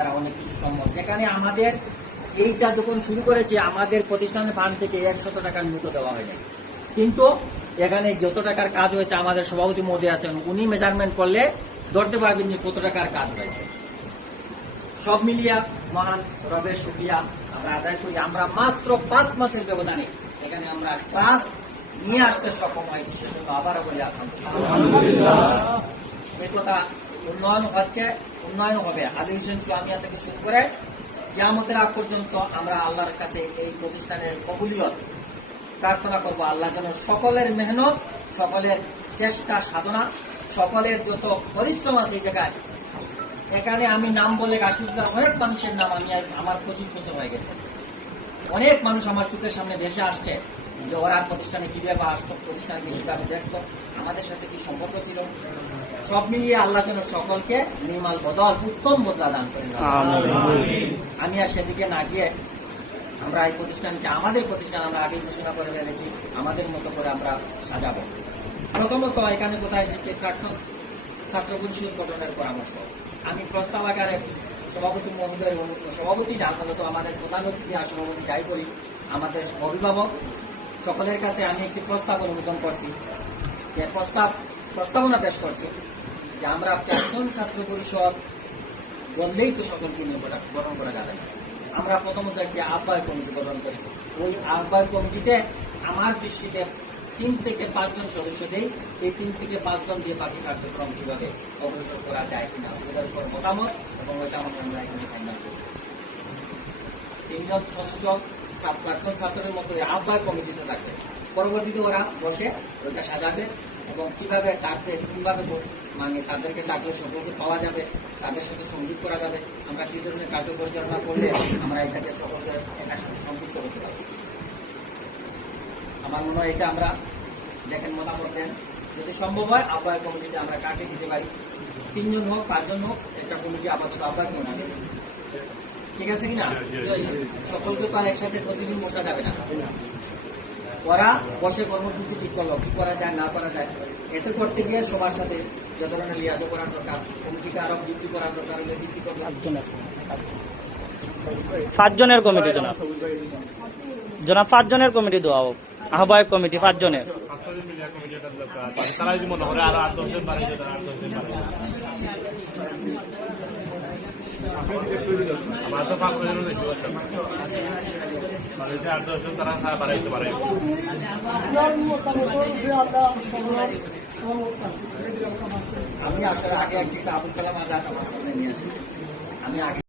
অনেক কিছু সম্ভব, যেখানে আমাদের এইটা যখন শুরু করেছি আমাদের প্রতিষ্ঠানের ফান্ড থেকে 100 টাকার মতো দেওয়া হয় না, কিন্তু এখানে যত টাকার কাজ হয়েছে আমাদের সভাপতি মহোদয় আছেন, উনি মেজারমেন্ট করলে ধরতে পারবেন যে কত টাকার কাজ হয়েছে। সব মিলিয়া মহান রবের শুকরিয়া আমরা আদায় করি। আমরা মাত্র 5 মাসের ব্যবধানে এখানে আমরা ক্লাস নিয়ে আসতে সক্ষম হয়েছি, সেজন্য আবারও বলি আলহামদুলিল্লাহ। এই কথা উন্নয়ন হচ্ছে, উন্নয়ন হবে। আলী হোসেন সুয়ামিয়া থেকে শুরু করে কিয়ামতের আগ পর্যন্ত আমরা আল্লাহর কাছে এই প্রতিষ্ঠানের কবুলিয়ত প্রার্থনা করব। আল্লাহ যেন সকলের মেহনত, সকলের চেষ্টা সাধনা, সকলের যত পরিশ্রম আছে এই জায়গায়, এখানে আমি নাম বলে গাছুদার অনেক মানুষের নাম আমি আমার 25 বছর হয়ে গেছে, অনেক মানুষ আমার চোখের সামনে ভেসে আসছে যে ওরা প্রতিষ্ঠানে কিভাবে আসতো, প্রতিষ্ঠানে কিভাবে দেখতো, আমাদের সাথে কি সম্পর্ক ছিল। সব মিলিয়ে আল্লাহ যেন সকলকে নির্মাল বদল, উত্তম বদলা দান করেন। আমি আর সেদিকে না গিয়ে আমরা এই প্রতিষ্ঠানকে, আমাদের প্রতিষ্ঠান আমরা আগে ঘোষণা করে ফেলেছি, আমাদের মতো করে আমরা সাজাবো। প্রথমত এখানে কোথায় এসেছে প্রাক্তন ছাত্র পরিষদ গঠনের পরামর্শ। আমি প্রস্তাব আকারে সভাপতি মহোদয়, সভাপতি না মূলত আমাদের প্রধান অতিথি আর সভাপতি যাই করি, আমাদের অভিভাবক সকলের কাছে আমি একটি প্রস্তাব অনুমোদন করছি, যে প্রস্তাবনা পেশ করছি যে আমরা প্রাক্তন ছাত্র পরিষদ বললেই তো সকলকে নিয়ে গঠন করা যাবে না। আমরা প্রথমত একটি আহ্বায়ক কমিটি গঠন করেছি। ওই আহ্বায়ক কমিটিতে আমার দৃষ্টিতে 3 থেকে 5 জন সদস্য দেই, এই 3 থেকে 5 জন দিয়ে বাকি কার্যক্রম কিভাবে অগ্রসর করা যায় কিনা ওদের উপর মতামত, এবং ওইটা আমরা এখানে ফাইনাল করি। 3 জন সদস্য প্রাক্তন ছাত্রের মতো আহ্বায়ক কমিটিতে থাকবে। পরবর্তীতে ওরা বসে ওইটা সাজাবে এবং কিভাবে ডাকবে, কিভাবে মানে তাদেরকে ডাকলে সকলকে পাওয়া যাবে, তাদের সাথে সঙ্গীত করা যাবে, আমরা কি ধরনের কার্য পরিচালনা করলে আমরা এটাকে সকলকে এটার সাথে সম্পৃক্ত করতে পারি। আমার মনে হয় এটা আমরা দেখেন, মতামত দেন, যদি সম্ভব হয় আহ্বায়ক কমিটিতে আমরা কাকে দিতে পারি, 3 জন হোক 5 জন হোক, একটা কমিটি আপাতত আহ্বায়ক মনে হবে, ঠিক আছে কিনা? সকলকে তো আর একসাথে প্রতিদিন বসা যাবে না, ওরা বসে কর্মসূচি ঠিক করলো, কি করা যায় না করা যায়, এতে করতে গিয়ে সবার সাথে যে ধরনের লিয়াজও করার দরকার, কমিটিকে আরো বৃদ্ধি করার দরকার, বৃদ্ধি করবে। 5 জনের কমিটি জনাব 5 জনের কমিটি দেওয়া হোক, আহ্বায়ক কমিটি 5 জনের। আমি আসলে আগে একটি আবুল কালাম আজাদ আমার সামনে নিয়ে আসি, আমি আগে